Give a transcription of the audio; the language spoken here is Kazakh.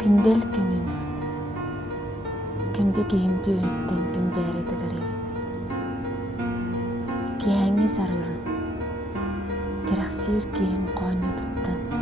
Күндел күнüm, күндü киһимди өттен күндәре тыгарыбыз. Киһәңи сарылып, керәхсир киһим қоню туттан.